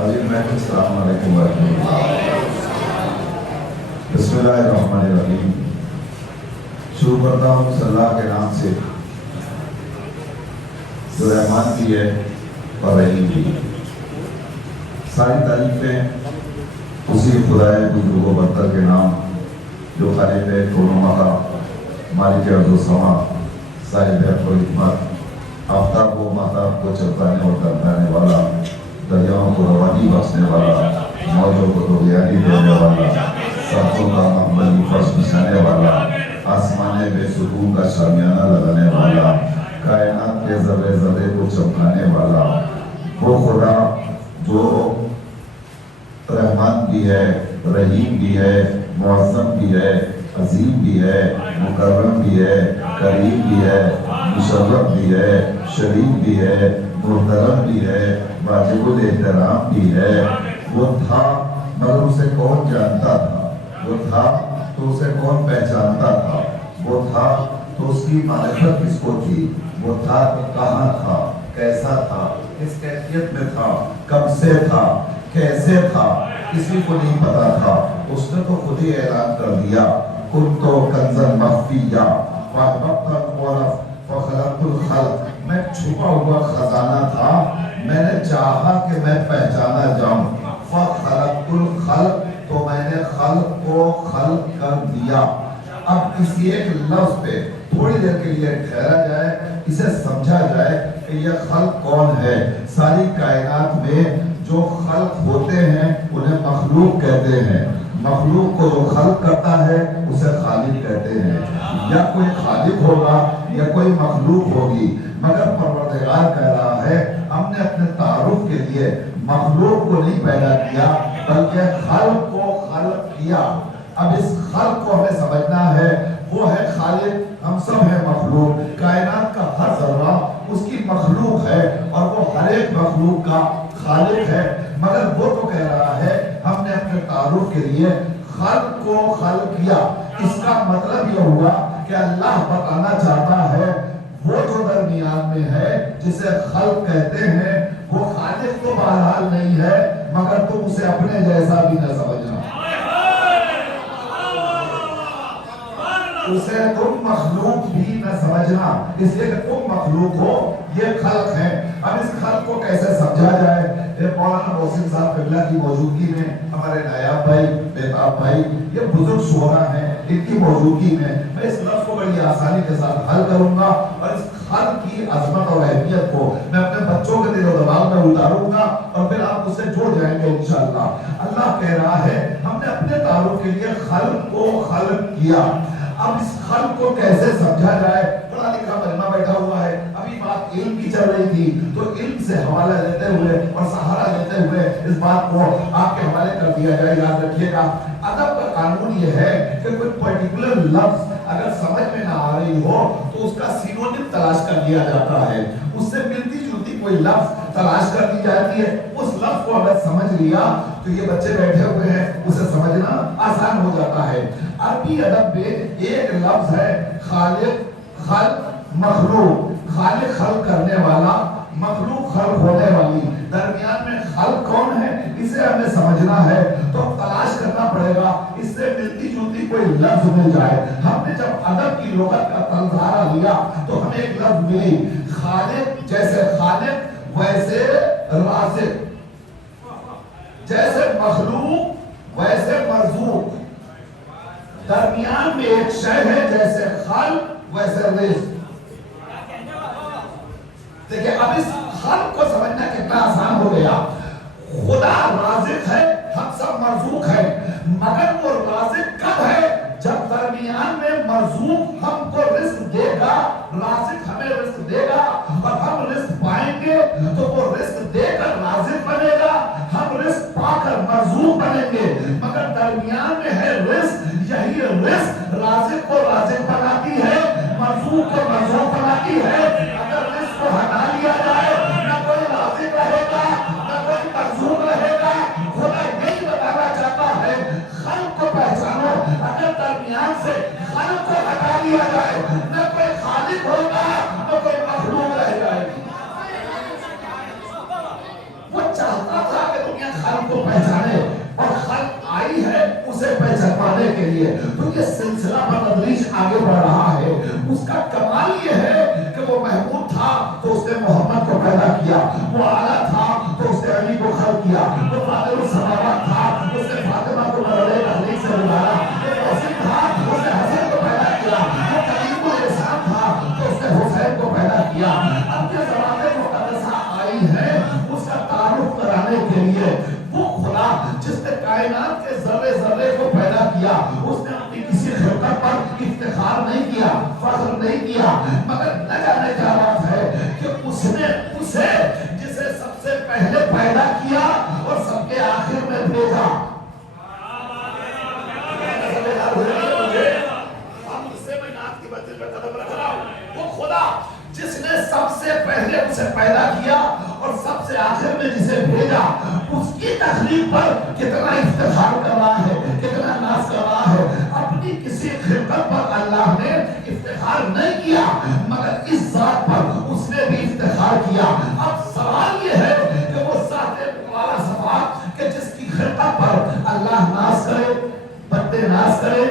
حاضر محترم السلام علیکم ورحمۃ اللہ۔ بسم اللہ الرحمن الرحیم۔ شروع کرتا ہوں صلی اللہ کے نام سے جو رحمان بھی ہے اور رحیم بھی۔ ساری تعریفیں اسی خدائے بزرگ و برتر کے نام جو خالق ہے کون و مکان، مالک ارض و سما، صاحب حق و حکمت، آفتاب و مہتاب کو چمکانے اور دمکانے والا، دریاؤں کو روانی بخشنے والا، موجوں کو طغیانی دینے والا، سبزوں کا محملی فرش بچھانے والا، آسمانے بے سکون کا شامیانہ لگانے والا، کائنات کے ذرے ذرے کو چمکانے والا، وہ خدا جو رحمان بھی ہے، رحیم بھی ہے، معظم بھی ہے، عظیم بھی ہے، مکرم بھی ہے، کریم بھی ہے، مشرف بھی ہے، شریف بھی ہے، محترم بھی ہے، واجب الاحترام بھی ہے۔ وہ تھا مگر اسے کون جانتا تھا، وہ تھا تو اسے کون پہچانتا تھا، وہ تھا تو اس کی معرفت کس کو تھی، وہ تھا تو کہاں تھا، کیسا تھا، کس کیفیت میں تھا، کب سے تھا، کیسے تھا، کسی کو نہیں پتا تھا۔ اس نے تو خود ہی اعلان کر دیا، کنت کنزا مخفیا فاحببت ان اعرف فخلقت الخلق، میں چھپا ہوا خزانہ تھا، میں نے چاہا کہ میں پہچانا جاؤں، فخلقت الخلق، تو میں نے خلق کو خلق کر دیا۔ اب کسی ایک لفظ پہ تھوڑی دیر کے لیے ٹھہرا جائے، اسے سمجھا جائے کہ یہ خلق کون ہے۔ ساری کائنات میں جو خلق ہوتے ہیں انہیں مخلوق کہتے ہیں۔ مخلوق کو جو خلق کرتا ہے اسے خالق کہتے ہیں۔ یا کوئی خالق ہوگا یا کوئی مخلوق ہوگی، مگر پروردگار کہہ رہا ہے ہم نے اپنے تعارف کے لیے مخلوق کو نہیں پیدا کیا بلکہ خلق کو خلق کیا۔ اب اس خلق کو ہمیں سمجھنا ہے، وہ ہے خالق، ہم سب ہیں مخلوق۔ کائنات کا ہر ذرہ اس کی مخلوق ہے اور وہ ہر ایک مخلوق کا خالق ہے، مگر وہ تو کہہ رہا ہے ہم نے اپنے تعارف کے لیے خلق کو خلق کیا۔ اس کا مطلب یہ ہوا کہ اللہ بتانا چاہتا ہے وہ جو درمیان میں ہے جسے خلق کہتے ہیں وہ خالق تو بہرحال نہیں ہے، مگر تم اسے اپنے جیسا بھی نہ سمجھنا، اسے تم مخلوق بھی نہ سمجھنا، اس لیے کہ تم مخلوق ہو، یہ خلق ہے۔ اب اس خلق کو کیسے سمجھا جائے؟ مولانا محسن صاحب قبلہ کی موجودگی میں، ہمارے نایاب بھائی، بیتاب بھائی، یہ بزرگ شعراء ہیں، ان کی موجودگی میں میں اس لفظ کو بڑی آسانی کے ساتھ حل کروں گا اور اس خلق کی عظمت اور اہمیت کو میں اپنے بچوں کے دل و دماغ میں اتاروں گا اور پھر آپ اس سے جڑ جائیں گے انشاءاللہ۔ اللہ کہہ رہا ہے ہم نے اپنے تعارف کے لیے خلق کو خلق کیا۔ اب اس خلق کو کیسے سمجھا جائے؟ پڑھا لکھا مجمع بیٹھا ہوا ہے، ابھی بات علم کی چل رہی تھی تو علم سے حوالہ لیتے ہوئے اور سہارا لیتے ہوئے اس بات کو آپ کے حوالے کر دیا جائے۔ یاد رکھیے گا ادب کا قانون یہ ہے کہ کوئی پرٹیکولر لفظ اگر سمجھ میں نہ آ رہی ہو تو اس کا سینونیم تلاش کر لیا جاتا ہے، اس سے ملتی جلتی کوئی لفظ تلاش کر دی جاتی ہے۔ اس لفظ کو اگر سمجھ لیا تو یہ بچے بیٹھے ہوئے ہیں اسے سمجھنا آسان ہو جاتا ہے۔ عربی ادب میں ایک لفظ ہے خالق، خلق، مخلوق۔ خالق خلق کرنے والا، مخلوق خلق ہونے والی، درمیان میں خلق کون ہے اسے ہمیں سمجھنا ہے تو تلاش کرنا پڑے گا اس سے ملتی جلتی کوئی لفظ مل جائے۔ ہم نے جب ادب کی لغت کا تنظارہ لیا تو ہمیں ایک لفظ ملی، خالق جیسے خالق ویسے رازق، جیسے مخلوق ویسے مرزوق، درمیان میں ایک شے ہے جیسے خلق ویسے رزق۔ دیکھیں اب اس خلق کو سمجھنا کتنا آسان ہو گیا۔ خدا رازق ہے، ہم سب مرزوق ہیں، مگر وہ رازق کب ہے؟ جب درمیان میں مرزوق ہم کو رزق دے گا، رازق ہمیں رزق دے گا اور ہم رزق پائیں گے تو وہ رزق دے کر رازق بنے گا، ہم رزق پا کر مرزوق بنیں گے۔ مگر درمیان میں ہے رزق، یہی رزق رازق کو رازق بناتی ہے، مرزوق کو مرزوق بناتی ہے۔ اگر رزق کو ہٹا لیا جائے نہ کوئی رازق رہے گا نہ کوئی مرزوق رہے گا۔ خدا یہی بتانا چاہتا ہے خلق کو پہچانو، اگر درمیان سے خلق کو ہٹا لیا جائے نہ کوئی خالق ہوگا نہ کوئی مخلوق رہ جائے گی۔ وہ چاہتا تھا کہ دنیا اس کا کمال یہ ہے کہ وہ محمود تھا تو اس نے محمد کو پیدا کیا، وہ اعلیٰ تھا تو اس نے علی کو خلق کیا، وہ فاطر السماوات تھا اس نے فاطمہ کو مرحلے تخلیق سے نکالا، وہ محسن تھا اس نے حسن کو پیدا کیا، وہ کریم الانسان تھا تو اس نے حسین کو پیدا کیا۔ اب یہ زمانے مقدسہ آئی ہے اس کا تعارف کرانے کے لیے وہ خدا جس نے کائنات کے ذرے ذرے کو پیدا کیا، اس نے اپنی کسی خلقت پر افتخار نہیں کیا، فخر نہیں کیا، مگر نہ جانے کیا بات ہے کہ اس نے اسے جسے سب سے پہلے پیدا کیا اور سب کے آخر میں بھیجا۔ وہ خدا جس نے سب سے پہلے اسے پیدا کیا اور سب سے آخر میں جسے بھیجا، اس کی تخلیق پر کتنا افتخار کر رہا ہے، کتنا ناز کر رہا ہے۔ اپنی کسی خلقت پر اللہ نے افتخار نہیں کیا، مگر اس ذات پر اس نے بھی افتخار کیا۔ اب سوال یہ ہے کہ وہ ذات والا صفات کہ جس کی خلقت پر اللہ ناز کرے، بندے ناز کرے،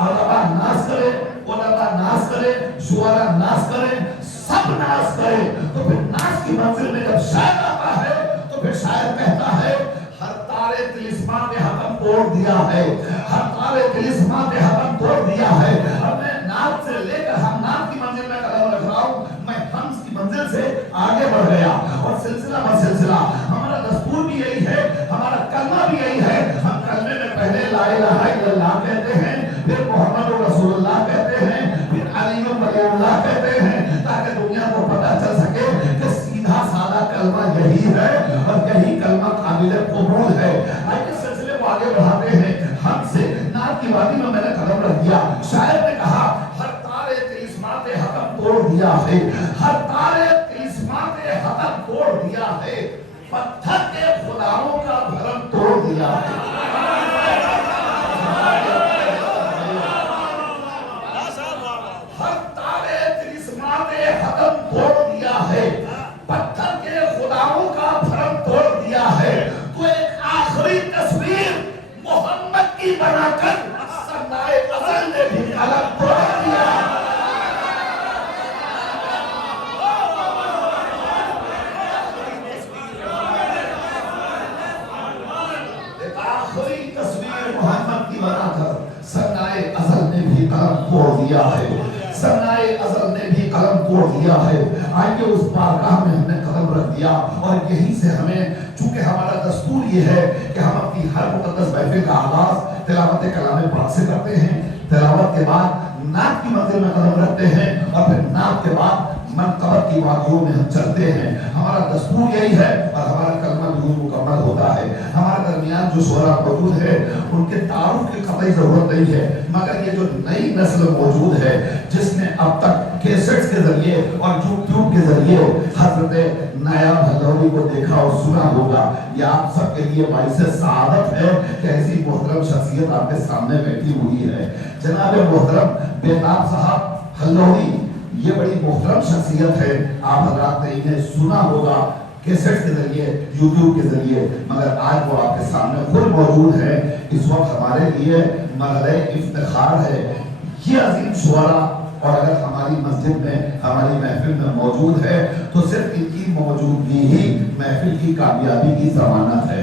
علماء ناز کرے، علماء ناز کرے، شعراء ناز کرے، سب ناز کرے، تو پھر ناز کی منزل میں جب شاعر آتا ہے تو پھر شاعر کہتا ہے ہر تارے تلسماں نے حکم توڑ دیا ہے، ہر تارے تلسماں نے حکم توڑ دیا ہے۔ اب میں ناز سے لے کر ہم ناز کی منزل میں قدم رکھ رہا ہوں، میں ہمز کی منزل سے آگے بڑھ گیا اور سلسلہ بہ سلسلہ ہمارا دستور بھی یہی ہے، ہمارا کلمہ بھی یہی ہے۔ ہم کلمے میں پہلے لا الہ الا اللہ کہتے ہیں، پھر محمد رسول اللہ کہتے ہیں، پھر علی ولی اللہ کہتے ہیں، تاکہ دنیا کو پتہ چل سکے کہ سیدھا سادہ کلمہ یہی ہے اور یہی کلمہ قابل قبول ہے۔ آئیے سلسلے کو آگے بڑھاتے ہیں۔ ہم سے نعت کی وادی میں نے قدم رکھ دیا، شاعر نے کہا ہر تارے تلسمات حکم توڑ دیا ہے، ہر تارے تلسمات حکم توڑ دیا ہے، پتھر کے خداؤں کا بھرم توڑ دیا ہے۔ پتھر کے خداؤں کا بھرم توڑ دیا ہے، تو ایک آخری تصویر محمد کی بنا کر سردائے ازل نے بھی قلم توڑ دیا۔ ایک آخری تصویر محمد کی بنا کر سردائے ازل نے بھی قلم توڑ دیا ہے، سردائے ازل نے بھی قلم توڑ دیا ہے۔ آئیے اس بارگاہ میں ہم نے قدم رکھ دیا اور یہیں سے ہمیں، چونکہ ہمارا دستور یہ ہے کہ ہم اپنی ہر مقدس محفل کا آغاز تلاوت کلام پاک سے کرتے ہیں، تلاوت کے بعد نعت کی منزل میں قدم رکھتے ہیں اور پھر نعت کے بعد منقبت کی وادیوں میں ہم چلتے ہیں۔ ہمارا دستور یہی ہے اور ہمارا کلمہ بھی مکمل ہوتا ہے۔ ہمارے درمیان جو شعراء موجود ہے ان کے تعارف کی قطعی ضرورت نہیں ہے، مگر یہ جو نئی نسل موجود ہے جس نے اب تک کیسٹس کے ذریعے اور یوٹیوب کے ذریعے حضرت نایاب حلوری کو دیکھا اور سنا ہوگا، یہ آپ سب کے لیے باعث سعادت ہے کہ ایسی محترم شخصیت آپ کے سامنے بیٹھی ہوئی ہے۔ جناب محترم بیتاب صاحب حلوری، یہ بڑی محترم شخصیت ہے، آپ حضرات نے انہیں سنا ہوگا کیسٹ کے ذریعے، یوٹیوب کے ذریعے، مگر آج وہ آپ کے سامنے خود موجود ہے۔ اس وقت ہمارے لیے مرحلہ افتخار ہے یہ عظیم شعراء، اور اگر ہماری مسجد میں، ہماری محفل میں موجود ہے تو صرف ان کی موجودگی ہی محفل کی کامیابی کی ضمانت ہے۔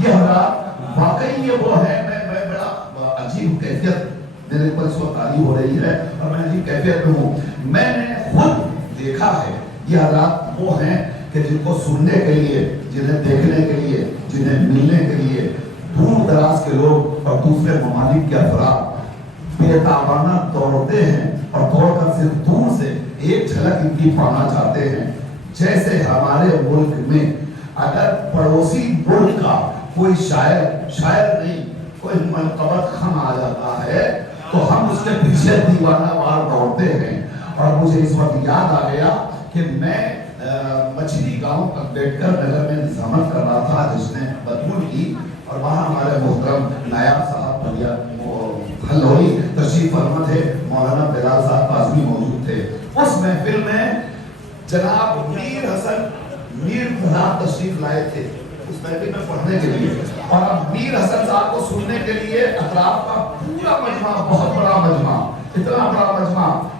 یہ حضرات واقعی یہ وہ ہے، میں بڑا عجیب کیفیت میرے پر اس وقت تعلیم ہو رہی ہے اور میں عجیب کیفیت میں ہوں۔ میں نے خود دیکھا ہے یہ حضرات وہ ہیں کہ جن کو سننے کے لیے، جنہیں دیکھنے کے لیے، جنہیں ملنے کے لیے دور دراز کے لوگ اور دوسرے ممالک کے افراد بے تابانہ دوڑتے ہیں اور دوڑ کر صرف دور سے ایک جھلک ان کی پانا چاہتے ہیں۔ جیسے ہمارے ملک میں اگر پڑوسی ملک کا کوئی شاعر نہیں، کوئی منقبت خم آ جاتا ہے تو ہم اس کے پیچھے دیوانہ وار دوڑتے ہیں۔ اور مجھے اس وقت یاد آ گیا کہ میں مچھلی گاؤں پر بیٹھ کر نگر میں نظامت کر رہا تھا جس نے بدمول کی، اور وہاں ہمارے محترم نایاب صاحب حلوری تشریف فرما تھے، مولانا بلال صاحب قاضمی موجود تھے۔ اس محفل میں جناب میر حسن میر فضاد تشریف لائے تھے اس محفل میں پڑھنے کے لیے، اور اب میر حسن صاحب کو سننے کے لیے اطراف کا پورا مجمع، بہت بڑا مجمع، اتنا بڑا مجمع،